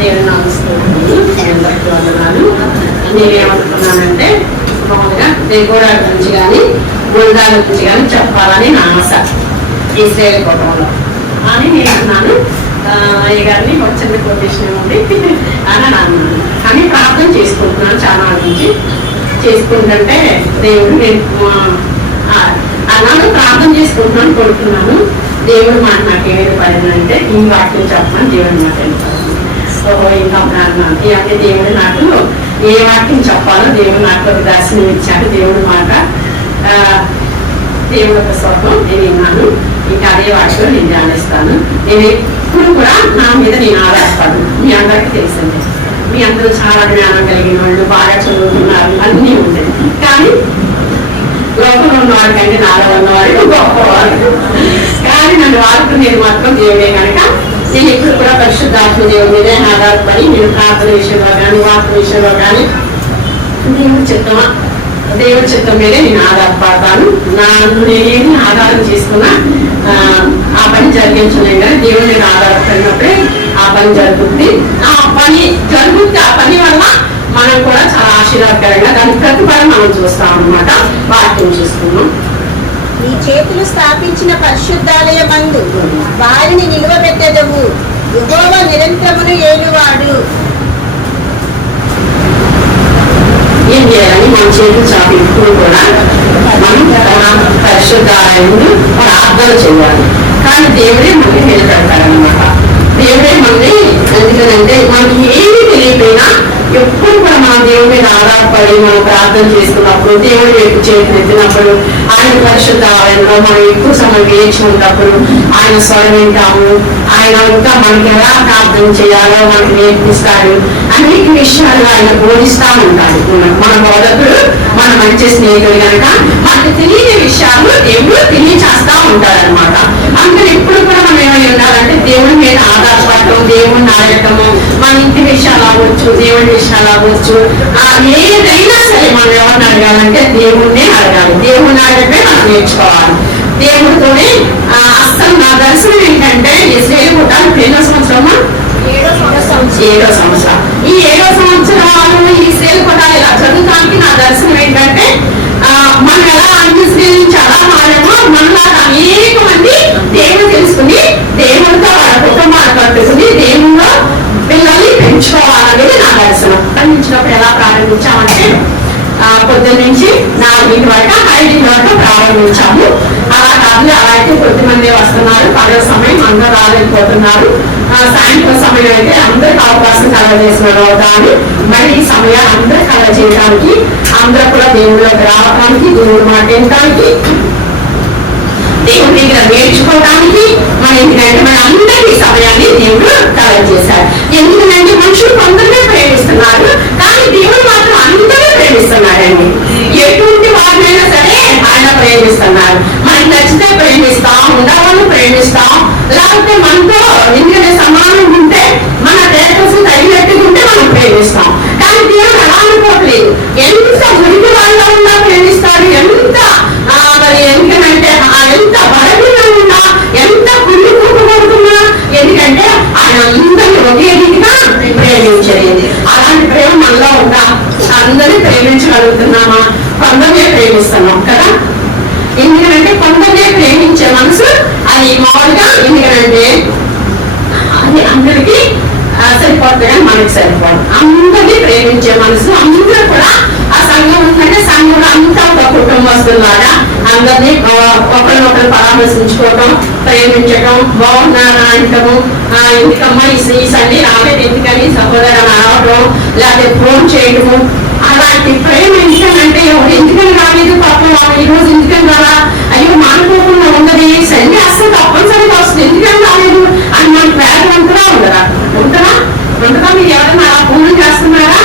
దేవుని నమస్కారాలు. నేనేమనుకున్నానంటే మామూలుగా దేగోరాల గురించి కానీ బృందాల గురించి కానీ చెప్పాలని నా ఆశ ఇస్రాయేల్ కుటుంబంలో అని నేను అన్నాను. అయ్య గారిని ఒక చిన్న కొటేషన్ ఉంది అని అన్నాను. కానీ ప్రార్థన చేసుకుంటున్నాను చాలా నుంచి చేసుకుంటుంటే దేవుడు నేను అన్నాను ప్రార్థన చేసుకుంటున్నాను కొడుతున్నాను. దేవుడు మాట నాకు ఏమైనా పడిందంటే ఈ వాక్యం చెప్పమని దేవుడి మాట ఇంకా అన్నాను. అంటే దేవుడు నాకు ఏ వాక్యం చెప్పాలో దేవుడు నాకు ఒక దర్శనం ఇచ్చాడు. దేవుడి మాట దేవుడు ఒక స్వప్నం నేను విన్నాను. ఇంకా అదే వాటిలో నేను ధ్యానిస్తాను. నేను ఎప్పుడు కూడా నా మీద నేను ఆధారపడను. మీ అందరికీ తెలిసిందే, మీ అందరూ చాలా జ్ఞానం కలిగిన వాళ్ళు, బాగా చదువుతున్నారు, అన్నీ ఉంటాయి. కానీ లోపల ఉన్నవాడు కంటే నాలో ఉన్నవాడు గొప్పవాడు. కానీ నన్ను వాడుకునేది మాత్రం దేవుడే కనుక నేను ఎప్పుడు కూడా పరిశుద్ధాత్మ దేవుడి మీదే ఆధారపడి నేను ప్రార్థన విషయంలో కానీ వార్త విషయంలో కానీ దేవుడి చిత్తం మీదే నేను ఆధారపడతాను. నేనేమి ఆధారం చేసుకున్నా ఆ పని జరిగించలేం కానీ దేవుడి మీద ఆధారపడినప్పుడే ఆ పని జరుగుతుంది. ఆ పని వల్ల మనం కూడా చాలా ఆశీర్వాదకరంగా దాని ప్రతిఫలం మనం చూస్తాం అన్నమాట. వాక్యం చూస్తున్నాం. నీ చేతులు స్థాపించిన పరిశుద్ధాలయమందు వారిని నిలువబెట్టెదవు. యెహోవా నిరంతరమును ఏలువాడు. ఏం చేయాలని మన చేతులు చాపి ఇప్పుడు కూడా మనం పరిశుద్ధాలయంలో ప్రార్థన చేయాలి. కానీ దేవుడే మనకి నిలబెడతారనమాట. దేవుడే మనల్ని ఎందుకంటే మనకి ఏమీ తెలియకపోయినా ఎప్పుడు కూడా మనం దేవుడి మీద ఆధారపడి మనం ప్రార్థన చేసుకున్నప్పుడు దేవుడి వైపు చేతులు ఎత్తినప్పుడు ఆయన పరిశుద్ధ ఆలయంలో మనం ఎక్కువ సమయం వేచి ఉన్నప్పుడు ఆయన స్వరం వింటాము. ఆయన ఇంకా మనకి ఎలా ప్రార్థన చేయాలో మనకి నేర్పిస్తాడు. అనేక విషయాలు ఆయన బోధిస్తూ ఉంటాడు. మన బోధకుడు మన మంచి స్నేహితుడు కనుక మనకు తెలియని విషయాలు దేవుడు తెలియచేస్తా ఉంటాడనమాట. అందుకని ఎప్పుడు కూడా మనం ఏమై ఉండాలంటే దేవుడి మీద ఆధారపడటం, దేవుడిని అడగటము, మన ఇంటి విషయాలు అవ్వచ్చు, దేవుడి విషయాలు అవ్వచ్చు, ఏదైనా సరే మనం ఎవరిని అడగాలంటే దేవుడినే అడగాలి. దేవుడిని అడగటమే మనం నేర్చుకోవాలి. దేవుడితోనే అస్సలు నా దర్శనం ఏంటంటే ఇశ్రాయేలు పుట్టాలి 7వ సంవత్సరమా 7వ సంవత్సరం. ఈ 7వ సంవత్సరాలు ఇశ్రాయేలు పుట్టాలి ఇలా చదువుతానికి నా దర్శనం ఏంటంటే మనం ఎలా అనుసరించి అలా మారేమో మనలాగా అనేక మంది దేవుడు తెలుసుకుని దేవుడితో వాళ్ళ కుటుంబాన్ని కట్టుకుని దేవుడిలో పిల్లల్ని పెంచుకోవాలనేది నా దర్శనం. ప్రారంభించినప్పుడు ఎలా ప్రారంభించామంటే పొద్దున్న నుంచి 4 వరకు 5 వరకు ప్రారంభించాము. అలా కాదు అలా అయితే కొద్ది మంది వస్తున్నారు. పగల సమయం అందరూ రాలేకపోతున్నారు. సాయంత్రం సమయం అయితే అందరికి అవకాశం కలగజేసినారు అవుతాను. మరి ఈ సమయాన్ని అందరూ కలగజేయడానికి, అందరూ కూడా దేవుళ్ళకి రావడానికి, దేవుడు మాట వినడానికి, దేవుడి దగ్గర నేర్చుకోవడానికి మన ఎందుకంటే మన అందరికీ సమయాన్ని దేవుడు కలగజేశారు. ఎందుకంటే మనుషులు కొందరినే ప్రేమిస్తున్నారు, కానీ దేవుడు మాత్రం అందరూ ప్రేమిస్తున్నారండి. ఎటువంటి వారినైనా సరే ఆయన ప్రేమిస్తున్నారు. మనకి నచ్చితే ప్రేమిస్తాం, ఉండవాళ్ళు ప్రేమిస్తాం, లేకపోతే మనతో ఎందుకంటే సమానం ఉంటే మన రేఖసు తగినట్టుగా ఉంటే మనం ప్రేమిస్తాం. కానీ దేవుడు అలా అనుకోవట్లేదు. ఎంత గురికి వాళ్ళ ఉన్నా ప్రేమిస్తాడు, ఎంత మరి ఎందుకంటే ఎంత బలహీనంగా ఉన్నా, ఎంత కుళ్ళు కూడుకున్నా, ఎందుకంటే ఆయన అందరినీ ఒకే రీతిగా ప్రేమించేది. అలాంటి ప్రేమ మనలో ఉందా? అందరినీ ప్రేమించగలుగుతున్నామా? కొందరినే ప్రేమిస్తున్నాం కదా. ఎందుకంటే కొందరినే ప్రేమించే మనసు అది మామూలుగా ఎందుకంటే అది అందరికీ సరిపోతుంది కానీ మనకి సరిపోదు. అందరినీ ప్రేమించే మనసు అందరూ కూడా ఆ సంఘం ఉందంటే సంఘంలో అంతా ఒక కుటుంబస్తులాగా అందరినీ ఒకరినొకరు పరామర్శించుకోవటం, ప్రేమించటం, బాగున్నారా అంటము, ఎందుకమ్మా ఈ సండి రాలేదు ఎందుకని సహోదరు రావటం, లేకపోతే ఫోన్ చేయటము. అలాంటి ప్రేమ ఎందుకంటే ఎందుకని రాలేదు పాపం ఈ రోజు ఎందుకని రాలా, అయ్యో మానుకోకుండా ఉండదు సండి అసలు తప్పనిసరిగా వస్తుంది ఎందుకని రాలేదు అని మనకి పేద ఉంటుందా ఉండదా? ఉంటుందా? మీరు ఎవరైనా అలా ఫోన్ చేస్తున్నారా?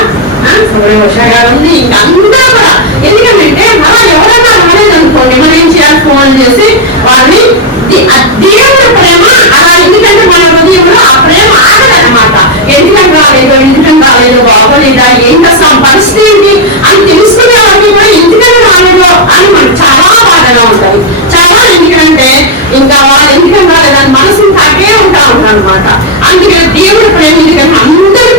ఉషా గారు ఉంది ఇంకా అందరూ కూడా. ఎందుకంటే అలా ఎవరైనా రాలేదు అనుకోండి, మనం ఏం చేయాలి? ఫోన్ చేసి వాళ్ళని దేవుడి ప్రేమ అలా ఎందుకంటే మన హృదయంలో ఆ ప్రేమ ఆగదనమాట. ఎందుకని రాలేదు బాగోలేదా ఏంటి అసలు పరిస్థితి ఏంటి అని తెలుసుకునే వాటిని కూడా ఎందుకని రాలేదు అని మనకు చాలా బాధగా ఉంటుంది. చాలా ఎందుకంటే ఇంకా వాళ్ళు ఎందుకని రాలేదని మనసుని తాకే ఉంటా ఉంటారు అనమాట. అందుకని దేవుడి ప్రేమ ఎందుకంటే అందరూ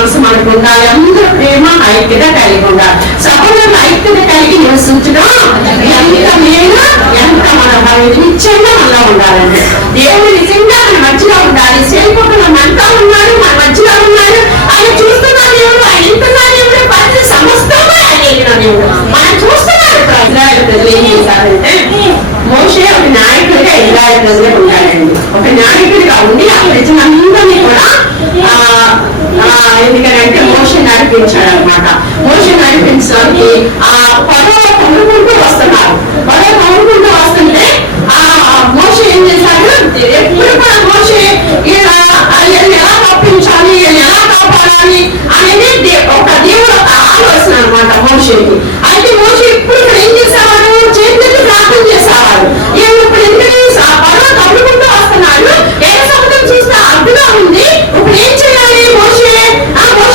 మనసు మనకు ఉండాలి. అందరూ ప్రేమ ఐక్యత కలిగి ఉండాలి. సహోదరుల ఐక్యత కలిగి నివసించడం ఎంత మేలు, ఎంత మన నిత్యంగా మనలో ఉండాలండి. దేవుడు నిజంగా మన మధ్యలో ఉండాలి. సేవకుడు మనతో ఉన్నాడు, మన మధ్యలో ఉన్నాడు. ఆయన చూస్తున్న దేవుడు, ఆయన ఇంటున్న దేవుడు, ప్రతి సమస్తంగా ఆయన ఎగిన దేవుడు. మనం చూస్తున్నాడు. ఇప్పుడు ఇజ్రాయేల్ ప్రజలు ఏం చేశారంటే, మోషే ఒక నాయకుడిగా ఇజ్రాయేల్ ప్రజలకు ఉంటాడండి. ఒక నాయకుడిగా ఉండి ఆ ప్రజలందరినీ కూడా ఎందుకంటే మోషే నడిపించాడు అనమాట. మోషే నడిపించడానికి ఆ పడవ కొనుక్కుంటూ వస్తున్నారు. పడవ కొనుక్కుంటూ వస్తుంటే ఆ మోషే ఏం చేశాడు, ఎప్పుడు కూడా మోషే ఎలా తప్పించాలి, ఎలా కాపాడాలి అనేది ఒక దేవుడు ఒక ఆలోచన అనమాట మోషేకి. అయితే మోషే ఇప్పుడు ఏం చేసేవాడు, చేతులకి ప్రార్థన చేసేవాడు. ఇప్పుడు ఎందుకంటే పడవ కలుపుకుంటూ వస్తున్నాడు, ఏ సముద్రం చూస్తే అడ్డుగా ఉంది. ఇప్పుడు ఏం చేయాలి మోషే?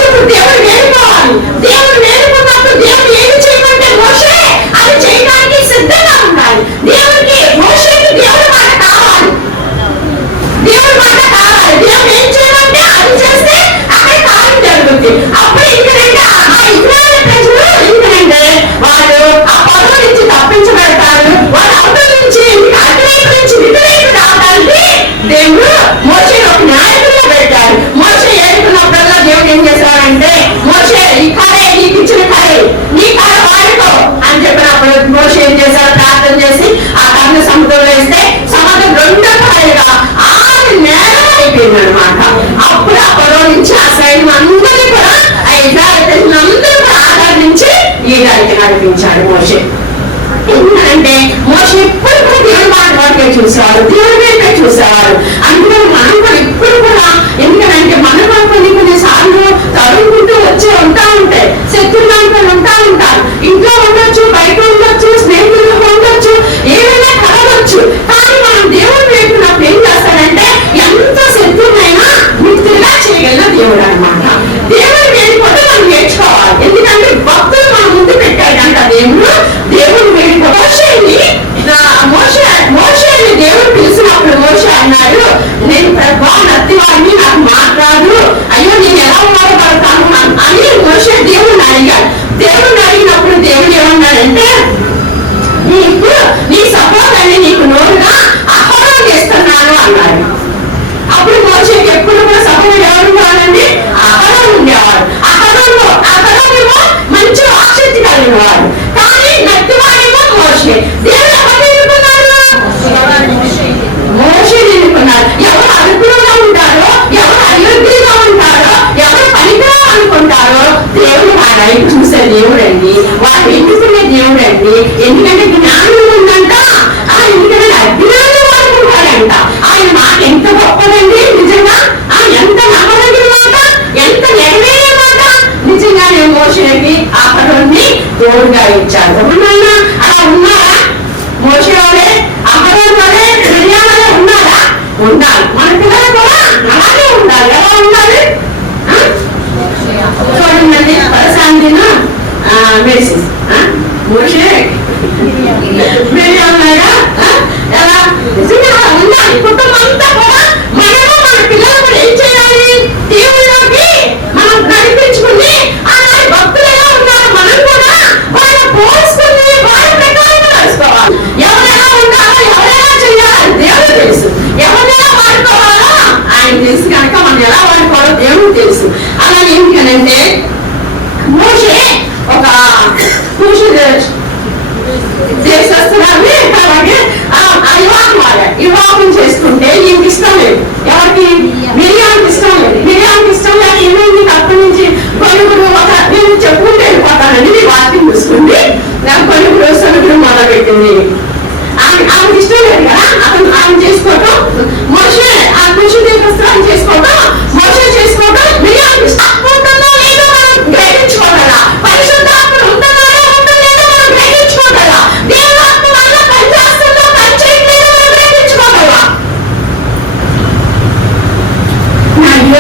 ఇప్పుడు దేవుడు వేడుకోవాలి. దేవుడు వేడుకున్నప్పుడు దేవుడు ఏమి చేయమంటే మోషే అది చేయడానికి సిద్ధంగా ఉండాలి. దేవుడికి మోషేకి దేవుడి మాట కావాలి. దేవుడి మాట కావాలి. దేవుడు ఏం చేయమంటే అది చేస్తే అక్కడ కార్యం జరుగుతుంది. అప్పుడు ఎందుకంటే ఆ ఇజ్రాయేల్ ప్రజలు ఎందుకంటే వాళ్ళు ఆ పదవ నుంచి తప్పించబడతారు. వాళ్ళ అవతల నుంచి అటువైపు నుంచి ఇటువైపు రావడానికి దేవుడు మోషే ఒక నాయకుడిగా పెట్టారు. మోషే ఏడుకున్నప్పుడల్లా దేవుడు ఏం చేశారంటే, మోషే ఈ కరే నీకు ఇచ్చిన కరే నీ కర వాడుకో అని చెప్పినప్పుడు మోషే ఏం చేశారు, ప్రార్థన చేసి ఆ కర్ణ సముద్రంలో వేస్తే సముద్రం రెండో కరగా 6 నేలలు అయిపోయింది అనమాట. అప్పుడు ఆ పొడవ నుంచి ఆ సైడ్ అందరినీ కూడా ఆ ఇజ్రాయేల్ ప్రజలందరూ కూడా ఆదరించి ఈ దానికి నడిపించాడు మోషే. ఎందుకంటే మోషే ఎప్పుడు కూడా దేవుడి మాట వాటికే చూసేవాడు, దేవుడి వైపే చూసేవాడు. అందుకని మనం కూడా ఇప్పుడు కూడా ఎందుకంటే మనం కొన్ని సార్లు తరుముకుంటూ వచ్చి ఉంటాయి, శత్రువులు ఉంటారు, ఇంట్లో ఉండొచ్చు, బయట ఉండొచ్చు, స్నేహితులు ఉండొచ్చు, ఏమైనా కలవచ్చు. కానీ మనం దేవుడు వైపునప్పుడు ఏం చేస్తాడంటే ఎంత శత్రువునైనా మిత్రుగా చేయగలిగిన దేవుడు అనమాట. దేవుడు వేడుకోవడం మనం నేర్చుకోవాలి. ఎందుకంటే భక్తులు మన ముందు పెట్టాడంట దేవుడు. దేవుడు మోషేని దేవుడు పిలిచినప్పుడు మోషే అన్నాడు, నేను ప్రభా నత్తివాడిని, నాకు మాట్లాడు, అయ్యో నేను ఎలా బాధపడతాను అని మోషే దేవుడిని అడిగాడు. దేవుడిని అడిగినప్పుడు దేవుడు ఏమన్నాడంటే, నీ సపోర్ట్ని నీకు నోరుగా అహరోను చేస్తున్నాను అన్నాడు. అప్పుడు మోషేకి ఎప్పుడు కూడా సపోర్ట్ ఎవరు కావాలండి, అహరోను ఉండేవాడు. అహరోనేమో మంచి ఆసక్తి కలిగిన వాడు, కానీ నత్తివాడేమో మోషే. దేవుడు ఎవరు ఎన్నుకున్నాడు? మోషే ఎన్నుకున్నాడు. ఎవరు అనుకూలంగా ఉంటారో, ఎవరు అయోగ్యంగా ఉంటారో, ఎవరు పనికిరా అనుకుంటారో దేవుడు వారి వైపు చూసే దేవుడు అండి, వారు ఎన్నుకునే దేవుడు అండి. ఎందుకంటే జ్ఞానం ఉందంట, ఎందుకంటే అజ్ఞానం వాడుకుంటాడంట. ఆయన మాట ఎంత గొప్పదండి నిజంగా, ఎంత నమ్మదగిన మాట, ఎంత నెరవేరే మాట. నిజంగానే మోషేకి అహరోన్ని తోడుగా ఇచ్చాడు. అవునైనా అలా ఉన్నారా? మోషే వాళ్ళే అహరోను వాళ్ళే మిర్యాము వాళ్ళే ఉన్నారా? ఉండాలి. మన పిల్లలు కూడా అలాగే ఉండాలి. ఎలా ఉండాలి చూడండి. పరశాంతిన మెసేజ్ మోషే మిర్యాము ఎలా నిజంగా ఉండాలి. కుటుంబం అంతా కూడా మనము మన పిల్లలు కూడా ఏం చేయాలి, దేవుళ్ళకి మనం నడిపించుకుని అలాంటి భక్తులు ఎలా ఉన్నారు మనం కూడా వాళ్ళ పోల్చుకుని వాళ్ళ ప్రకారంగా నడుచుకోవాలి. ఎవరు ఎలా ఉండాలో, ఎవరెలా చేయాలి దేవుడు తెలుసు. ఎవరెలా వాడుకోవాలో ఆయన తెలుసు కనుక మనం ఎలా వాడుకోవాలో దేవుడు తెలుసు. అలా ఏంటంటే మోషే ఒక దేశస్తురాన్ని అలాగే వివాహం చేసుకుంటే ఈయనకి ఇష్టం లేదు. ఎవరికి? మిరియానికి ఇష్టం లేదు. మిరియానికి ఇష్టం లేక ఏమైంది, అప్పటి నుంచి కొనుగుడు నేను చెప్పుకుంటూ వెళ్ళిపోతానండి, నీ వాక్యం చూసుకుంటే కొనుగుడు సొనుగుడు మొదలు పెట్టింది. ఆమెకి ఇష్టం లేదు కదా, అతను ఆమె చేసుకోవటం మోషే ఆ కృషి దేశస్తురాన్ని చేసుకోవటం మోషే చేసుకోవటం మిరియానికి ఇష్టం ఉంటుందో లేదో మనం గ్రహించుకోగలరా? పరిశుద్ధాత్మ ఉంటుందో ఉంటుందో మనం గ్రహించుకోగలరా? దేవుడాత్మ వల్ల పనిచేస్తుందో పనిచేయట్లేదో మనం గ్రహించుకోగలరా?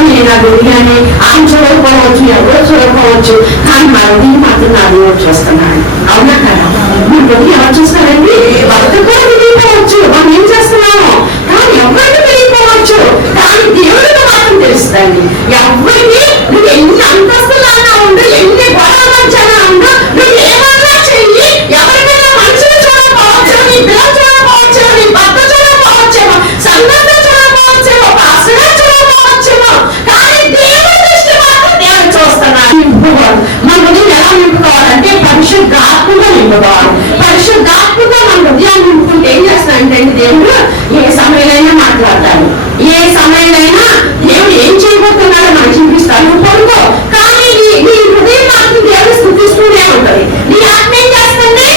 నేను అది కానీ ఆమె చూడకపోవచ్చు, ఎవరో చూడకపోవచ్చు, కానీ మా ఇంటికి మాత్రం నా దేవుడు చూస్తున్నాడు. అవునా కదా? మీ బొమ్మ ఎవరు చూస్తారండి? భర్త కూడా తెలియకపోవచ్చు మనం ఏం చేస్తున్నామో, కానీ ఎవరికి తెలియకపోవచ్చు, కానీ దేవుడికి మాత్రం తెలుస్తుంది. ఎవరికి నువ్వు ఎన్ని దేవుడు ఏ సమయంలో మాట్లాడతాడు, ఏ సమయంలో దేవుడు ఏం చేయబోతున్నాడో మనకు చూపిస్తాడు. నువ్వు పడుకో, కానీ నీ హృదయం మాత్రం దేవుడు స్థుతిస్తూనే ఉంటుంది. నీ ఆత్మ ఏం చేస్తుంది?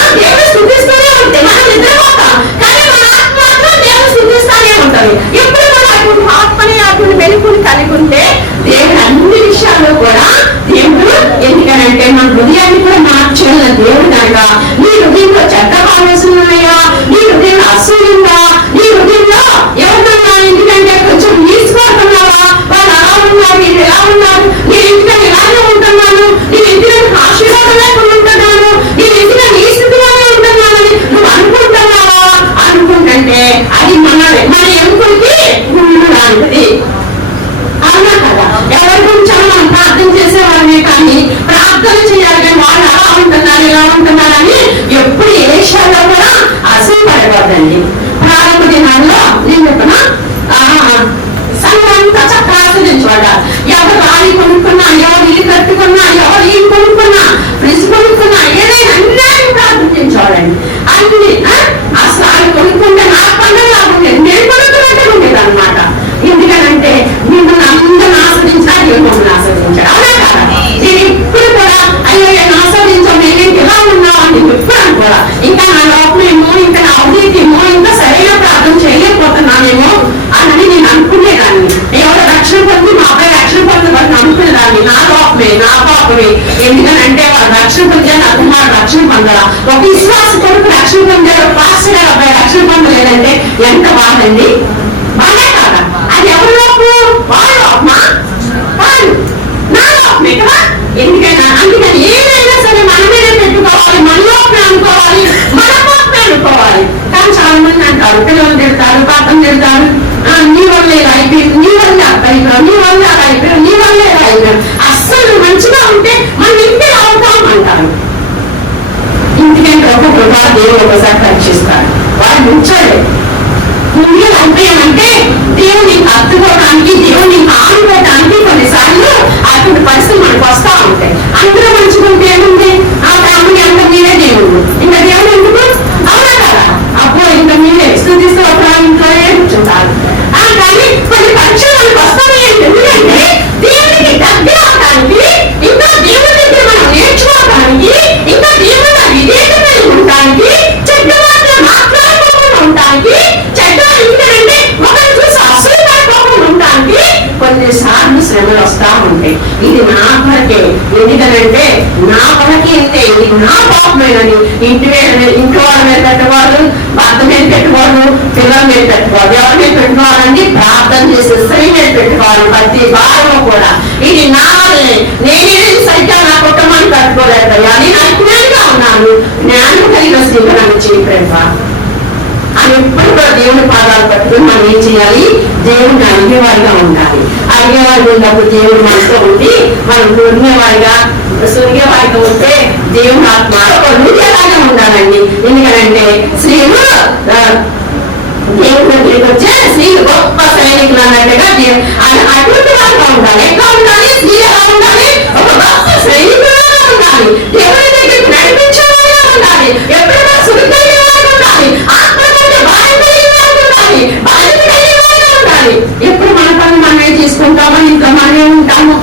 ఆ దేవుడు స్థుతిస్తూనే ఉంటుంది. మనం నిద్రపోతాం, కానీ మన ఆత్మ మాత్రం దేవుడు స్థుతిస్తూనే ఉంటుంది. ఎప్పుడు మనం అటువంటి ఆత్మని అటువంటి వెలుగుని కలిగి ఉంటే దేవుడు అన్ని విషయాల్లో కూడా దేవుడు, ఎందుకనంటే మన హృదయాన్ని కూడా మార్చేయాల దేవుడు కనుక. నీ హృదయంలో చెడ్డ ఆలోచనలు ఉన్నాయా? నీ హృదయంలో అసూయ ఉందా? నీ హృదయంలో ఎవరన్నా ఎందుకంటే కొంచెం తీసుకోతున్నావా? వాళ్ళు అలా ఉన్నారు, వీళ్ళు ఎలా ఉన్నారు, నేను ఎందుకంటే ఇలాగే ఉంటున్నాను, నేను ఎందుకంటే ఆశీర్వాదం లేకుండా ఉంటున్నాను, నేను ఎందుకంటే ఈ స్థితిలోనే ఉంటున్నానని నువ్వు అనుకుంటున్నావా? అనుకుంటుంటే అది మన ఎముకలకి గుండు లాంటిది. అవునా కదా? ఎవరి గురించి మనం ప్రార్థన చేసేవాళ్ళమే, కానీ ప్రార్థన చేయాలి కానీ వాళ్ళు అలా ఉంటున్నారు ఇలా ఉంటున్నారని ఎప్పుడు ఏ విషయాల్లో కూడా అసూయపడకూడదండి. ప్రారంభ దినాల్లో నేను చెప్పిన సంఘంతా చక్కగా ఆస్వాదించాడ. ఎవరు రాయి కొనుక్కున్నా, ఎవరు ఇల్లు కట్టుకున్నా, ఎవరు ఇల్లు కొనుక్కున్నా, ఫ్రిడ్జ్ కొనుక్కున్నా, ఏదైనా అన్నీ ప్రార్థించాడండి. అన్ని అసలు ఆయన కొనుక్కుంటే నాకు పండుగ లాగుండేది, నేను కొనుక్కున్నట్టు ఉండేది అనమాట. ఎందుకనంటే మిమ్మల్ని అందరిని ఆస్వాదించినా దేవుడు మమ్మల్ని ఆస్వాదించాడు. అవునా కదా? నేను ఎప్పుడు కూడా అయ్యో నేను ఆస్వాదించాను, నేనేంటి ఎలా ఉన్నావు అని ఎప్పుడు అనుకోరా. ఇంకా నా లోపమేమో, ఇంకా నా అవినీతిమో, ఇంకా సరైన ప్రార్థన చేయలేకపోతున్నానేమో అని నేను అనుకునేదాన్ని. ఎవరు రక్షణ పొంది మా అబ్బాయి రక్షణ పొందబడి అనుకునేదాన్ని. నా లోపమే, నా పాపమే. ఎందుకనంటే వాళ్ళు రక్షణ పొందారు, నా కుమారుడు రక్షణ పొందాలా. ఒక విశ్వాస కొడుకు రక్షణ పొందారు, పాస్టర్ గారు అబ్బాయి రక్షణ పొందలేదంటే ఎంత బాధండి. బాగా కాదా? అది ఎవరి లోపు? వాళ్ళ లోపమా? వాళ్ళు నా లోపమే కదా. ఎందుకైనా అందుకని ఏదైనా సరే మన మీదే పెట్టుకోవాలి, మన లోపమే అనుకోవాలి, మన లోపమే అనుకోవాలి. కానీ చాలా మంది అంటారు, పిల్లలు తిడతారు, పాపం తిడతారు, నీ వల్లే ఇలా అయిపోయింది, నీ వల్లే అయిపోయావు, నీ వల్లే అలా అయిపోయావు, నీ వల్లే ఇలా అయిపోయావు. అస్సలు మంచిగా ఉంటే మనం ఇంతే అవుతాం అంటారు. ఇంటికంటే ఒక్కొక్కరు కూడా దేవుడు ఒకసారి పరీక్షిస్తాడు. వాడు ఉంచాడు. పుణ్యం అంటే దేవుని హత్తుకోవడానికి, దేవుని ఆడుకోవడానికి కొన్నిసార్లు అటువంటి పరిస్థితులు మనకు వస్తా ఉంటాయి. అందరూ మంచుకుంటే ఏముంది? ఆ ఫ్యామిలీ అంతా మీరే దేవుడు, ఇంకా దేవుడు ఎందుకు? అవునా కదా? అబ్బో ఇంకా మీరే స్థుతిస్తూ ఒక ఇంట్లో కూర్చుంటారు. కానీ కొన్ని పరీక్షలు మనకు వస్తాయి. ఎందుకంటే దేవునికి దగ్గర అవడానికి, ఇంకా దేవుడి దగ్గర మనం నేర్చుకోవడానికి, ఇంకా దేవుడు విధేయత ఉండడానికి, చెడ్డ మాటలు మాట్లాడుకోకుండా ఉండడానికి, చెడ్డ ఎందుకంటే ఒకరిని చూసి అసూయపడిపోకుండా ఉండడానికి కొన్నిసార్లు శ్రమలు వస్తా ఉంటాయి. ఇది నా కొరకే, ఎందుకనంటే నా కొరకే ఇంతే, ఇది నా పాపమేనని ఇంటి వాళ్ళ మీద పెట్టకూడదు, భర్త మీద పెట్టకూడదు, పిల్లల మీద పెట్టుకోవాలి, ఎవరి మీద పెట్టుకోవాలని ప్రార్థన చేసే స్త్రీ మీద పెట్టుకోవాలి. ప్రతి భారంలో కూడా ఇది నాదే, నేనే సరిగ్గా నా కుటుంబాన్ని కట్టుకోలేకపోయాను, నేను అజ్ఞానిగా ఉన్నాను, జ్ఞానం కలిగిన స్త్రీగా నన్ను చేయప్రేమ అని ఎప్పుడు కూడా దేవుని పాదాలు పట్టుకుని మనం ఏం చేయాలి? దేవుడిని అడిగేవారిగా ఉండాలి. అడిగేవారిగా ఉన్నప్పుడు దేవుడు మనతో ఉండి మనం ఉడిగేవారిగా సురిగేవారిగా ఉంటే దేవుని ఆత్మ ఎలాగే ఉండాలండి. ఎందుకంటే స్త్రీలు దేవుడి దగ్గరికి వచ్చే స్త్రీలు గొప్ప సైనికులు అన్నట్టుగా అటువంటి వారిగా ఉండాలి. ఎట్లా ఉండాలి? స్త్రీ ఎలా ఉండాలి? ఒక గొప్ప సైనికులుగా ఉండాలి. దేవుడి దగ్గరికి నడిపించేవారిగా ఉండాలి. ఎప్పుడైనా సురిగేవారిగా ఉండాలి. ఎప్పుడు మన పని మనమే తీసుకుంటామో, ఇంకా మనమే ఉంటాము,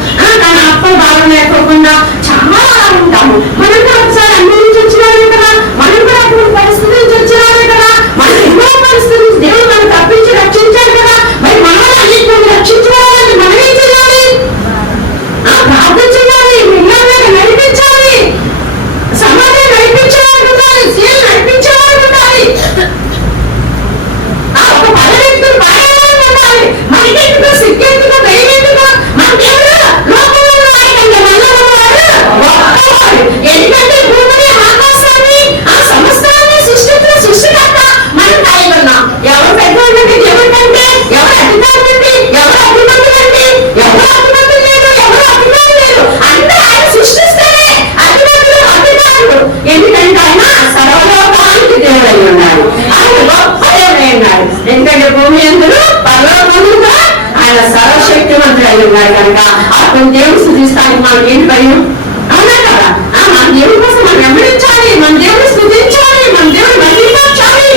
కానీ అప్పలు బాగా లేకోకుండా చాలా ఉంటాము. మనం కూడా ఒకసారి అన్ని నుంచి వచ్చినామే కదా, మనం కూడా అటువంటి పరిస్థితి నుంచి వచ్చినామే కదా, మనం ఎన్నో పరిస్థితి నుంచి దేవుడు మనం తప్పించి రక్షించాడు కదా. మరి మనం అన్నింటిని రక్షించుకోవాలని మనం ఏం చేయాలి? ప్రార్థన చేయాలి, మిమ్మల్ని నడిపించాలి, సమాజం నడిపించేవారు ఉండాలి, స్త్రీలు నడిపించేవారు ఉండాలి, ఒక పదవెత్తులు బాగా ఉండాలి. మనకెందుకు సిగ్గెందుకు భయమెందుకు? మన దేవుడు లోకంలో ఆయనంగా మనవాడు. ఎందుకంటే భూమిని ఆకాశాన్ని ఆ సమస్తాన్ని సృష్టించిన సృష్టికర్త మనం కాయకున్నాం. ఎవరు పెద్దవాళ్ళంటే దేవుడి కంటే, ఎవరు అధికారులంటే, ఎవరు అభిమంతులంటే, ఎవరు అభిమంతులు లేదు, ఎవరు అభిమానులు లేదు, అందరూ ఆయన సృష్టిస్తేనే అధికారులు అధికారులు. ఎందుకంటే ఆయన సర్వలోకానికి దేవుడై ఉన్నాడు, ఆయన గొప్ప దేవుడై ఉన్నాడు. ఎందుకంటే భూమి అందరూ పరలోకముగా ఆయన సర్వశక్తివంతుడు అయి ఉన్నాడు కనుక అప్పుడు దేవుడు స్థుతిస్తానికి మనకి ఏంటి భయం? అవునా కదా? మన దేవుడి కోసం మనం వెంబడించాలి, మన దేవుడు స్థుతించాలి, మన దేవుడు మహిళించాలి.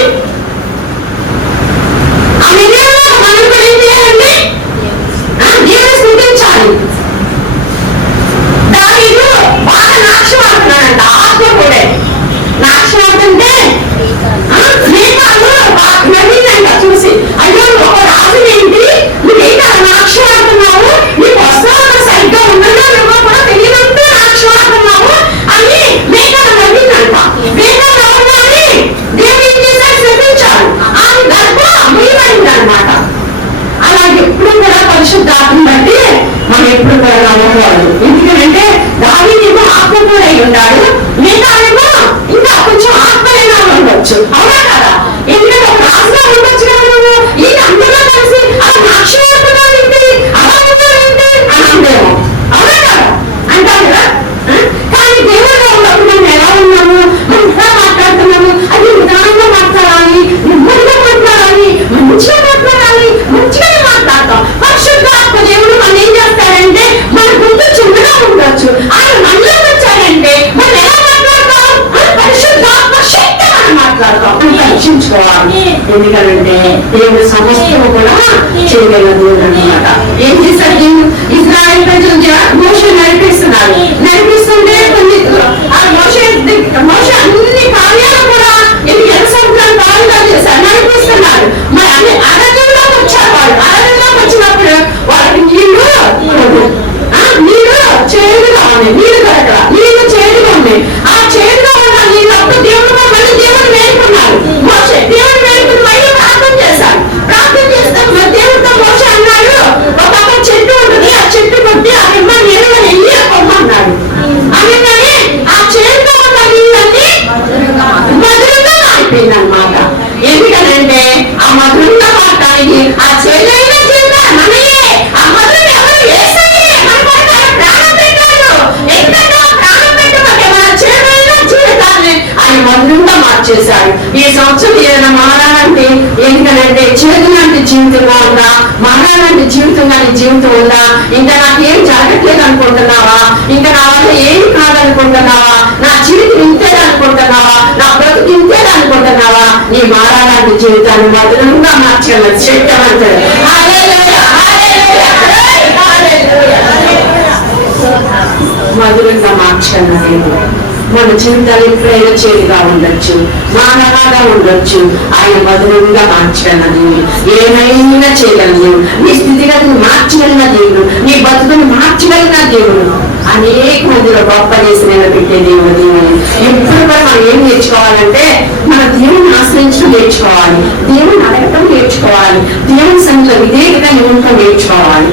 అవునా కదా? ఎందుకంటే ఒక రాజుగా ఉండొచ్చు కదా నువ్వు, ఈ అందరూ కలిసి అలా నాక్షేస్తున్నావు ఏంటి, అలా ఉన్నావు ఏంటి అని అందేమో. అవునా కదా? అంటారు కదా. కానీ దేవుడిలో ఉన్నప్పుడు మనం ఎలా ఉన్నాము, మనం ఎలా మాట్లాడుతున్నాము, అది నిదానంగా మాట్లాడాలి, నెమ్మదిగా మాట్లాడాలి, మంచిగా మాట్లాడాలి, మంచిగానే మాట్లాడతాం. పరిశుద్ధాత్మ దేవుడు మనం ఏం చేస్తాడంటే మన గుండె చిన్నగా ఉండొచ్చు, ఆయన మనలో వచ్చాడంటే మనం ఎలా మాట్లాడతాం, పరిశుద్ధాత్మ శక్తి మనం మాట్లాడతాం అని రక్షించుకోవాలి. ఎందుకంటే దేవుడు సమస్తము కూడా చేయగల దేవుడు అన్నమాట. ఏం చేశాడు దేవుడు? ఇజ్రాయెల్ ప్రజలు మోషే నడిపిస్తుంటే కొన్ని మోషే అన్ని కార్యాలు కూడా ఎర్ర సముద్రాన్ని పాలుగా చేశారు, నడిపిస్తున్నారు. మరి అన్ని అరణ్యంలోకి వచ్చారు. వాళ్ళు అరణ్యంలోకి వచ్చినప్పుడు వాళ్ళకి నీళ్లు చేదుగా ఉన్నాయి, నీళ్లు దొరకల, నీళ్లు చేదుగా ఉన్నాయి. ఆ చేదుగా ఉన్న నీళ్ళప్పుడు దేవుడు మళ్ళీ దేవుడు వేడుకున్నారు. మోషే దేవుడు వేడుకుని మళ్ళీ ప్రార్థన చేశారు. ప్రార్థన చేస్తే దేవుడితో మోషే అన్నాడు, ఒక చెట్టు ఉంటుంది, ఆ చెట్టు కొట్టి ఆ కింద నీళ్ళు వెళ్ళి కొమ్మన్నాడు. అనగానే ఆ చేదుగా ఉన్న నీళ్ళన్నీ మధురంగా మారిపోయింది అన్నమాట. ఎందుకనంటే ఆ మధురంగా మారటానికి ఆ చేదైన చేత మనయే, ఆ మధురం ఎవరు? యేసయ్యే. మన కొరకు ఆయన ప్రాణం పెట్టాడు. ఎందుకంటే ఆ ప్రాణం పెట్టమంటే మన చేదైన జీవితాన్ని ఆయన మధురంగా మార్చేశాడు. ఈ సంవత్సరం ఏదైనా మారాలంటే, ఎందుకంటే చేదు లాంటి జీవితంగా ఉందా, మారాలంటే జీవితంగా నీ జీవితం ఉందా, ఇంకా నాకేం జరగట్లేదు అనుకుంటున్నావా, ఇంకా నా వల్ల ఏమి కాదనుకుంటున్నావా, నా జీవితం ఇంతేదనుకుంటున్నావా, నా బ్రతుకు ఇంతేదనుకుంటున్నావా, నీ మారాలంటే జీవితాన్ని మధురంగా మార్చాలని శక్తివంతుడు. మధురంగా మార్చాలని మన జీవితాలు ఎప్పుడైనా చేదుగా ఉండొచ్చు, మానవాగా ఉండొచ్చు, ఆయన మధురంగా మార్చగలదు. ఏమైనా చేయగలదు. నీ స్థితిగతిని మార్చగలిగిన దేవుడు, నీ బతుకుని మార్చగలిగిన దేవుడు, అనేక మందిలో గొప్ప చేసి నిలబెట్టే దేవుడు. దేవుడు ఎప్పుడు కూడా మనం ఏం నేర్చుకోవాలంటే మన దేవుని ఆశ్రయించడం నేర్చుకోవాలి, దేవుని అడగటం నేర్చుకోవాలి, దేవుని సంఖ్యలో విధేయతగా ఉండటం నేర్చుకోవాలి.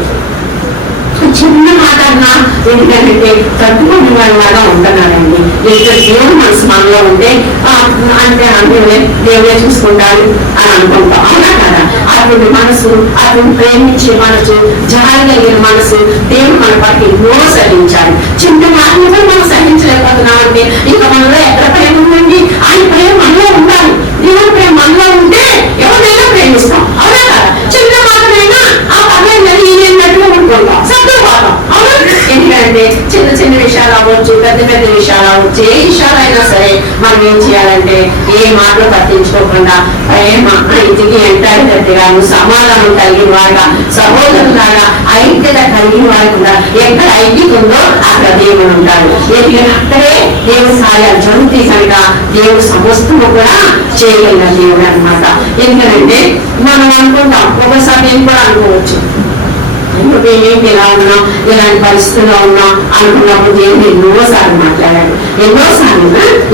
చిన్న మాట అన్నా ఎందుకంటే తట్టుకుని వాళ్ళలాగా ఉంటున్నాడండి. లేదా దేవుడు మనసు మనలో ఉంటే అంటే దేవుడే చూసుకుంటాడు అని అనుకుంటాం. అవునా కదా? అటువంటి మనసు, అటువంటి ప్రేమించే మనసు, జాలి కలిగిన మనసు దేవుడు మన పట్ల ఎన్నో సహించాలి. చిన్న మాటలు మనం సహించలేకపోతున్నామంటే ఇంకా మనలో ఎక్కడ ప్రేమ ఉందండి? ఆయన ప్రేమ మనలో ఉండాలి. దేవుడి ప్రేమ మనలో ఉంటే ఎవరైనా ప్రేమిస్తాం. అవునా కదా? చిన్న మాటలైనా ఆ పర్లేదు ఈయనట్టుగా ఉంటుకుంటాం, సర్దుకుపోతాం. అవునా? ఎందుకంటే చిన్న చిన్న విషయాలు అవ్వచ్చు, పెద్ద పెద్ద విషయాలు అవ్వచ్చు, ఏ విషయాలైనా సరే మనం ఏం చేయాలంటే ఏ మాటలు పట్టించుకోకుండా ప్రేమ ఇంటికి ఎంటాడినట్టుగా సమాధానం కలిగిన వారుగా, సహోదరులాగా ఐక్యత కలిగిన వారు ఎక్కడ ఐక్యత ఉందో అక్కడ దేవుడు ఉంటాడు. ఎందుకంటే అక్కడే దేవుడి కార్యాలు జరుగుతాయి కనుక దేవుడు సమస్తము కూడా చేయగలిగిన దేవుడు అనమాట. ఎందుకంటే మనం అనుకుంటాం, ఒకసారి నేను కూడా అనుకోవచ్చు, మేమేంటి ఇలా ఉన్నాం, ఇలాంటి పరిస్థితుల్లో ఉన్నాం అనుకున్నప్పుడు దేవుడు ఎన్నోసార్లు మాట్లాడాడు, ఎన్నోసార్లు.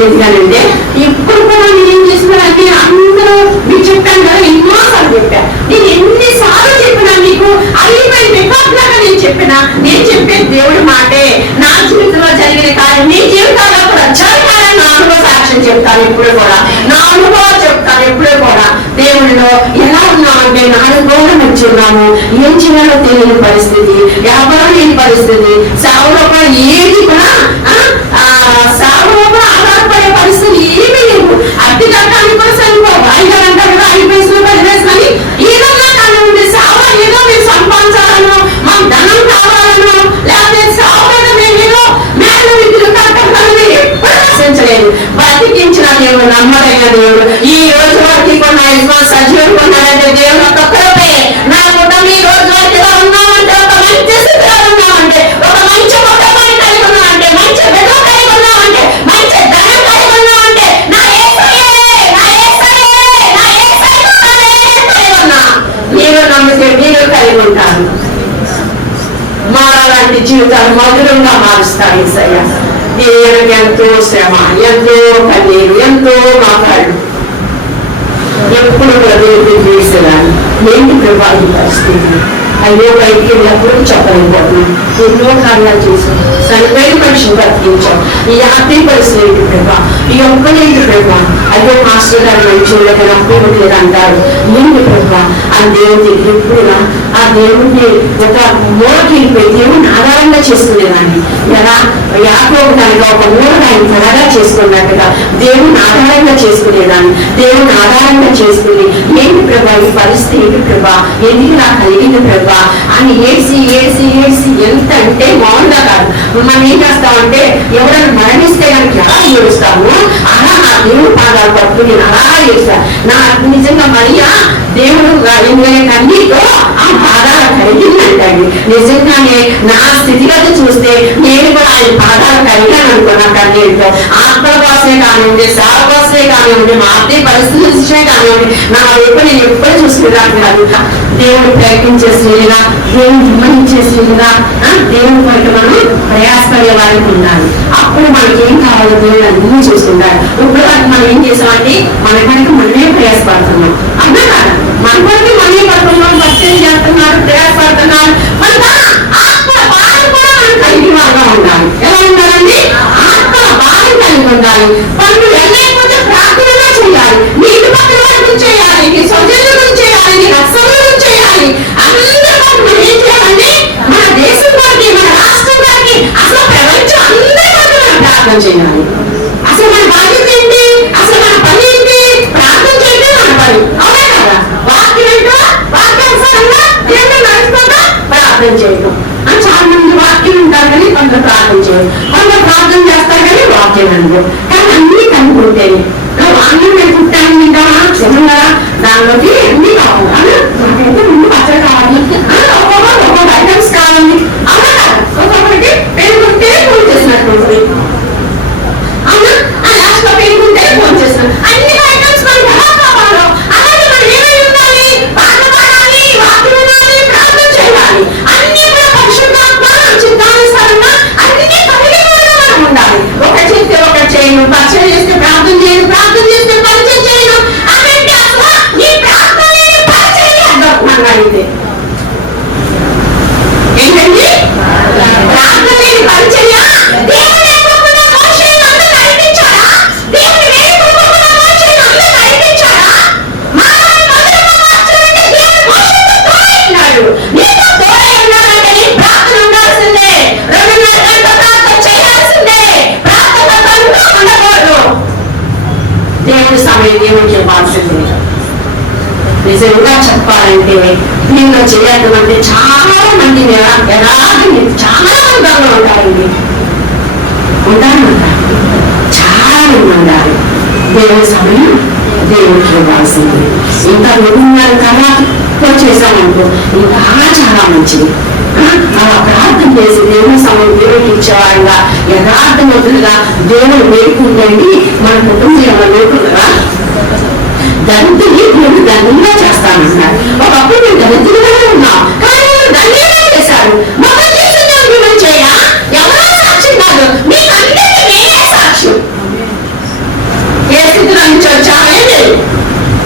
ఎందుకంటే ఇప్పుడు కూడా నేను ఏం చేస్తున్నానంటే అందరూ మీకు చెప్పాను కదా, ఎన్నోసార్లు చెప్పా. నేను ఎన్నిసార్లు చెప్పినా మీకు అయిపోయి రికార్డులాగా నేను చెప్పేది దేవుడి మాటే. నా జీవితంలో జరిగిన కార్యం నీ జీవితాల్లో కూడా జరగాలని నా అనుభవ సాక్ష్యం చెప్తాను. ఎప్పుడు కూడా నా అనుభవాలు చెప్తాను. ఎప్పుడూ కూడా దేవుడిలో ఎలా ఉన్నామంటే 4 రోజుల నుంచి ఉన్నాము, ఏం చేయాలో తెలియని పరిస్థితి, వ్యాపారం లేని పరిస్థితి, సేవలో కూడా ఏది కూడా సేవలో కూడా ఆధారపడే పరిస్థితి ఏమీ లేవు. అద్దె కట్టడానికి కూడా సరిపోవు. 5 గంటలు 5 పైసలు 10 పైసలు ఏదన్నా కానీ ఉండే సేవ ఏదో మీరు సంపాదించాలను, మాకు ధనం కావాలను, లేకపోతే సేవ మేమేదో మేలు విధులు కట్టాలని ఎప్పుడు ఆశించలేదు. బతికించిన దేవుడు, నమ్మదైన దేవుడు. ఈ రోజు వరకు కొన్న సజీవులు కొన్నాడంటే దేవుడు ఒక కృపే. నా కుటుంబం ఈ రోజు వరకు ఇలా ఉన్నామంటే, ఒక మంచి స్థితిలో ఉన్నామంటే, ఒక మంచి కుటుంబాన్ని కలిగి ఉన్నామంటే, మంచి బిడ్డ కలిగి ఉన్నామంటే, మంచి ధనం కలిగి ఉన్నామంటే నా యేసయ్యే, నా యేసయ్యే, నా యేసయ్యే కలిగి ఉన్నా. మీరు నమ్మితే మీరు కలిగి ఉంటారు. మాలాంటి జీవితాలు మధురంగా మారుస్తారు యేసయ్య. దేవుడికి ఎంతో శ్రమ, ఎంతో కన్నీరు, ఎంతో మాట్లాడు, ఎప్పుడు కూడా దేవుడికి చేసేదాన్ని ఏంటి ప్రభావి పరిస్థితి అయ్యో బయటికి వెళ్ళినప్పుడు చెప్పలేకపోతున్నాం. ఎన్నో కార్యాలు చేసాం, సరిపోయిన మనిషిని బ్రతికించాం. ఈ యాభై పరిస్థితి ఏంటి ప్రభా, ఈ ఒక్కలేంటి ప్రభా, అయ్యో మాస్టర్ గారు మంచి అప్పుడు అంటారు ఏంటి ప్రభా. ఆ దేవుడి ఎప్పుడుగా ఆ దేవుడిని ఒక మూలకి దేవుడిని ఆధారంగా చేసుకునేదాన్ని. ఎలా యాకోబు కనుక ఒక మూలగా ఆయన త్వరగా చేసుకున్నట్టుగా దేవుని ఆధారంగా చేసుకునేదాన్ని. దేవుని ఆధారంగా చేసుకుని ఏంటి ప్రభా ఈ పరిస్థితి ఏంటి ప్రభా, ఎందుకు నాకు కలిగింది ప్రభా అని ఏడ్చి ఏడ్చి ఏడ్చి ఎంత అంటే మామూలుగా కాదు. మనం ఏం చేస్తామంటే ఎవరైనా మరణిస్తే కనుక ఎలా ఏడుస్తాము అలా నా దేవుడు పాదాలు పట్టు నేను అలా ఏడుస్తాను. నాకు నిజంగా మరియా దేవుడు కన్నీతో ఆ పాదాలు కలిగిందంటండి. నిజంగానే నా స్థితిగతి చూస్తే నేను కూడా ఆయన పాదాలు కలిగాను అనుకున్నా. కన్నీటితో ఆత్మవాసే కానివ్వండి, సావవాసే కానివ్వండి, మా ఆర్థిక పరిస్థితి కానివ్వండి, నా వైపు నేను ఎప్పుడూ చూసుకున్నాను కాదు. దేవుడు ప్రయత్నించే స్త్రీలుగా, దేవుడు హిమ్మరించే స్త్రీలుగా దేవుడి కొరకు మనం ప్రయాసపడే వారికి ఉండాలి. అప్పుడు మనకి ఏం కావాలో దేవుడు అన్ని చూసుకుంటాడు. ఇప్పుడు మనం ఏం చేసామంటే మన కనుక మనమే ప్రయాసపడుతున్నాం అన్నా కదా, మన కొరకు మనమే పడుతున్నాం, భక్తి చేస్తున్నారు, ప్రయాసపడుతున్నారు. మన ఆత్మ బాధ కూడా మనం కలిగి వాగా ఉండాలి. ఎలా ఉండాలండి? ఆత్మ బాధ కలిగి ఉండాలి. పనులు వెళ్ళకపోతే ప్రార్థనగా చేయాలి, నీ ఇంటి పక్కన వరకు చేయాలి, నీ సొంతల గురించి చేయాలి, నీ రక్షణ గురించి చేయాలి. అందరూ మనం ఏం చేయాలండి? మన దేశం వారికి, మన రాష్ట్రం వారికి, అసలు ప్రపంచం అందరి వరకు మనం ప్రార్థన చేయాలి. అసలు మన బాధ్యత ఏంటి? అసలు మన పని ఏంటి? ప్రార్థన చేయడం మన పని. అవునా కదా? వాక్యం ఏంటో వాక్యానుసారంగా దేవుడు నడుచుకుంటా ప్రార్థన చేయడం. అని చాలా మంది వాక్యం ఉంటారు కానీ కొందరు ప్రార్థన చేయరు, కొందరు ప్రార్థన చేస్తారు కానీ వాక్యం అనుకో. కానీ అన్ని కనుక్కుంటేనే వాక్యం నేను పుట్టాను తింటామా చెప్పంగా దానిలోకి అన్ని కావాలి. నాకైతే ముందు పచ్చడి కావాలి, ఒక్కొక్క ఐటమ్స్ కావాలి. అవునా కదా? ఒక్కొక్కరికి పెరుగుంటే పూజ చేసినట్టు అవునా, ఆ లాస్ట్ లో పెరుగుంటే పూజ చేసినట్టు అన్ని ఐటమ్స్ మనకి ఎలా కావాలో అలాగే మనం ఏమై ఉండాలి? పాట పాడాలి, వాక్యం వినాలి, ప్రార్థన చేయాలి. అన్ని కూడా పరిశుద్ధాత్మ చిత్తానుసారంగా అన్ని కలిగి మనం ఉండాలి. ఒకటి చేస్తే ఒకటి చేయను, పరిచయం చేస్తే ప్రార్థన చేయను, ప్రార్థన చేస్తే పరిచయం చేయను అంటే అసలు ఈ ప్రార్థన లేని పరిచయం అర్థం ఏంటండి? ప్రార్థన లేని పరిచర్య దేవుని లేకుండా మోషేని అందరూ నడిపించాడా? దేవుని లేకుండా మోషేని అందరూ నడిపించాడా? మానవుని మొదలుగా మార్చాలంటే దేవుడు మోషేతో తోడై ఉన్నాడు. నీతో తోడై ఉన్నాడంటే నీ ప్రార్థన ఉండాల్సిందే. 2.5 గంటల ప్రార్థన చేయాల్సిందే. ప్రార్థన బంధు ఉండకూడదు. దేవుడి సమయం దేవుడికి ఇవ్వాల్సిందే. నిజంగా చెప్పాలంటే దీనిలో చేయటమంటే చాలా మంది చాలా మంది ఉంటారండి. ఉంటారు చాలా మంది ఉండాలి. దేవుడి సమయం దేవుడికి ఇవ్వాల్సింది. ఇంకా 3:30 తర్వాత వచ్చేసామనుకో ఇంకా చాలా మంచిది. అలా ప్రార్థన చేసి దేవుని సమయం దేవుడికి ఇచ్చేవాళ్ళగా యథార్థవంతులుగా దేవుడు వేడుకుంటండి. మన కుటుంబం ఏమైనా వేడుకుంటారా? దళితుని దేవుడు దండంగా చేస్తానంటున్నారు. ఒకప్పుడు మేము దళితులుగానే ఉన్నాం కానీ దండంగా చేశారు. మొత్తం చేసింది మేము చేయా? ఎవరో సాక్ష్యం కాదు, మీకు అందరికీ నేనే సాక్ష్యం. ఏ స్థితిలో నుంచి వచ్చామో ఏం లేదు.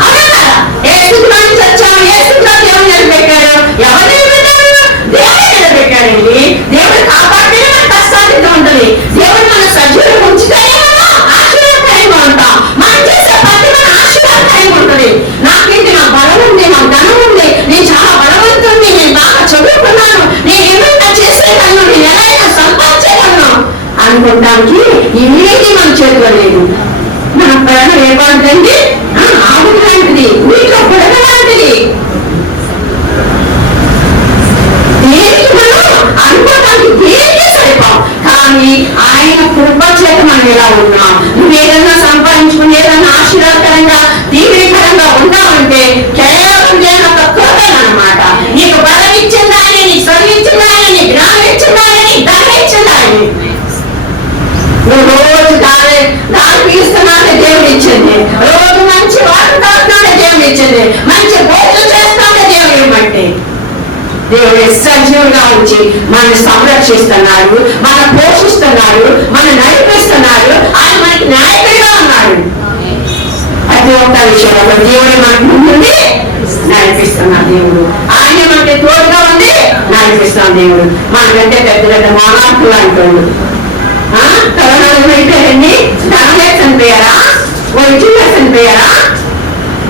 అవునా కదా? ఏ స్థితిలో నుంచి వచ్చాము, ఏ స్థితిలో దేవుడు నిలబెట్టాడు? ఎవరు నిలబెట్టారు? దేవుడు నిలబెట్టాడండి. దేవుడు కాపాడితే మన కష్టాలు ఉంటుంది. దేవుడు మన సజ్జులు ఉంచుతానే ఆశీర్వాదకరంగా ఉంటాం. మనం చేసే ప్రతి మన ఆశీర్వాదకరంగా ఉంటుంది. నాకేంటి, నా బలం ఉంది, నా ధనం ఉంది, నేను చాలా బలవంతుడిని, నేను బాగా చదువుకున్నాను, నేను ఏమైనా చేసేయగలను, నేను ఎలాగైనా సంపాదించగలను అనుకోవడానికి ఏది మన చేతిలో లేదు. మన ప్రాణం ఏమంటుంది? ఆవు లాంటిది, నీటిలో బుడగ లాంటిది. దేనికి మనం అనుకోవడానికి దేనికి సరిపోం. కానీ ఆయన కృప చేత మనం ఎలా ఉన్నాం. నువ్వు ఏదైనా సంపాదించుకుని ఏదైనా ఆశీర్వాదకరంగా దీవెనకరంగా ఉన్నావంటే కేవలం నేను ఒక కృపేనమాట. నీకు బలం ఇచ్చింది ఆయన, నీకు చదువు ఇచ్చింది ఆయన, నీ జ్ఞానం ఇచ్చింది ఆయన, నీ ధనం ఇచ్చింది ఆయన. నువ్వు రోజు గాలి పీలుస్తున్నానే దేవుడు ఇచ్చింది, రోజు మంచి వాటర్ తాగుతున్నాడే దేవుడు ఇచ్చింది, మంచి భోజనం చేస్తున్నాడే దేవుడు ఇవ్వమంటే దేవుడు సజీవుగా ఉంచి మనల్ని సంరక్షిస్తున్నాడు, మనం పోషిస్తున్నాడు, మనం నడిపిస్తున్నాడు. ఆయన మనకి నాయకుడిగా ఉన్నాడు. ప్రతి ఒక్క విషయంలో దేవుడు మనకు ముందుండి నడిపిస్తున్నాడు. దేవుడు ఆయన మనకి తోడుగా ఉంది, దేవుడు. మనకంటే పెద్ద పెద్ద మానార్కులు అంటాడు. కరోనాలో అయిపోయారండి, ధనలే చనిపోయారా, వైద్యులే చనిపోయారా?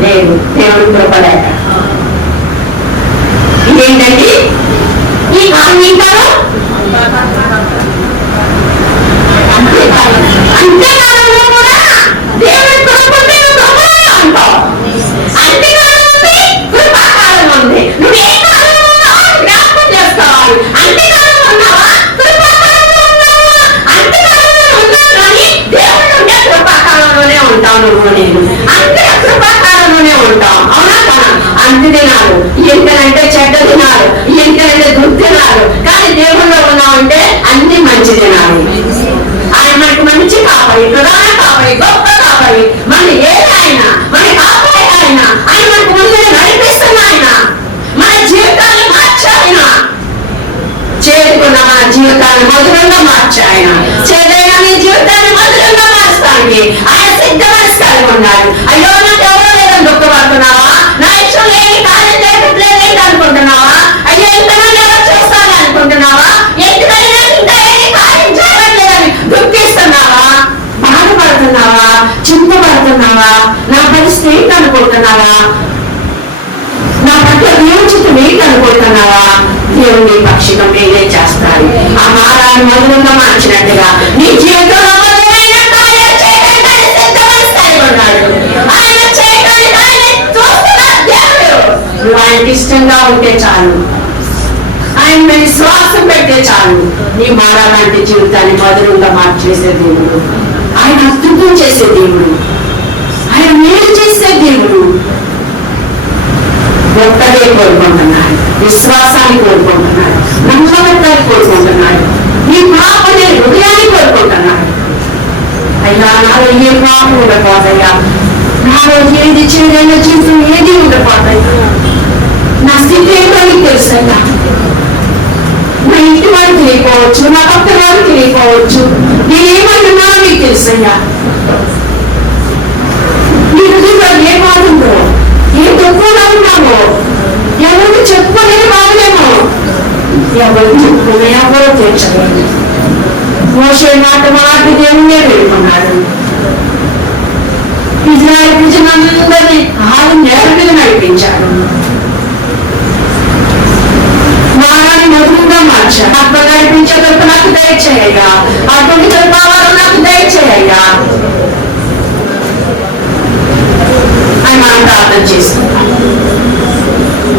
లేదు, దేవుడు కృపలేక. ఇదేంటండి ఈ కాలం? అంతేకాలంలో కూడా దేవుడి కృపంటే కృపలే అంటావు. అంతేకాలం ఉంది, కృపాకాలం ఉంది. నువ్వు ఏ కాలంలో ఉన్నావో జ్ఞాపకం చేసుకోవాలి. అంతేకాలంలో ఉన్నావా, కృపాకాలంలో ఉన్నావా? అంతేకాలంలో ఉన్నావు కానీ దేవుడు ఉంటే కృపాకాలంలోనే ఉంటావు. నువ్వు నేను అంతే కృపాకాలంలోనే ఉంటావు. అవునా కదా? అంత దినాలు ఎంతనంటే చెడ్డ దినాలు, ఎంతనంటే దుర్దినాలు, కానీ దేవుళ్ళో ఉన్నావంటే అన్ని మంచి దినాలు. ఆయన మనకి మంచి కాపరి, ప్రధాన కాపరి, గొప్ప కాపరి. మన ఏదైనా మన కాపరి ఆయన. ఆయన మనకు ముందు నడిపిస్తున్న ఆయన, మన జీవితాన్ని మార్చాయన. చేరుకున్న మన జీవితాన్ని మధురంగా మార్చాయన. చేదైన నీ జీవితాన్ని మధురంగా మార్చడానికి ఆయన సిద్ధ మనసు కలిగి ఉన్నాడు. అయ్యో నాకు ఎవరో లేదని దుఃఖపడుతున్నావా? నా ఇష్టం లేని కార్యం చేయట్లేదు అనుకుంటున్నావా? అయ్యో ఇంతమంది ఎవరు చూస్తాను అనుకుంటున్నావా? ఎందుకైనా ఇంకా ఏమి కార్యం చేయట్లేదని దుఃఖిస్తున్నావా? బాధపడుతున్నావా? చింతపడుతున్నావా? నా పరిస్థితి ఏంటి అనుకుంటున్నావా? నా పట్ల వియోచితం ఏంటి అనుకుంటున్నావా? దేవుని పక్షికం మీరే చేస్తారు. ఆ మారాన్ని మధురంగా మార్చినట్టుగా నీ జీవితంలో మధురైన కార్యాలు చేయడానికి ఆయన సిద్ధమని ఉన్నాడు. ఆయన చేయడానికి ఆయన చూస్తున్న దేవుడు. నువ్వు ఆయనకి ఇష్టంగా ఉంటే చాలు, ఆయన మీద విశ్వాసం పెడితే చాలు. నీ మారాలంటే జీవితాన్ని మధురంగా మార్చేసే దేవుడు, ఆయన అద్భుతం చేసే దేవుడు, ఆయన మేలు చేసే దేవుడు. ఒక్కడే కోరుకుంటున్నాడు, విశ్వాసాన్ని కోరుకుంటున్నాడు, నమ్మకత్వాన్ని కోరుకుంటున్నాడు, నీ పాపనే హృదయాన్ని కోరుకుంటున్నాడు. అయ్యా నాలో ఏ పాపం ఉండకపోతయ్యా, నాలో ఏది చేయదైనా జీవితం ఏది ఉండకపోతయ్యా, నా స్థితి ఏంటో నీకు తెలుసయ్యా. నా ఇంటి వాడు తెలియకపోవచ్చు, నా పక్క వాడు తెలియకపోవచ్చు, నేనేమన్నానో నీకు తెలుసయ్యా.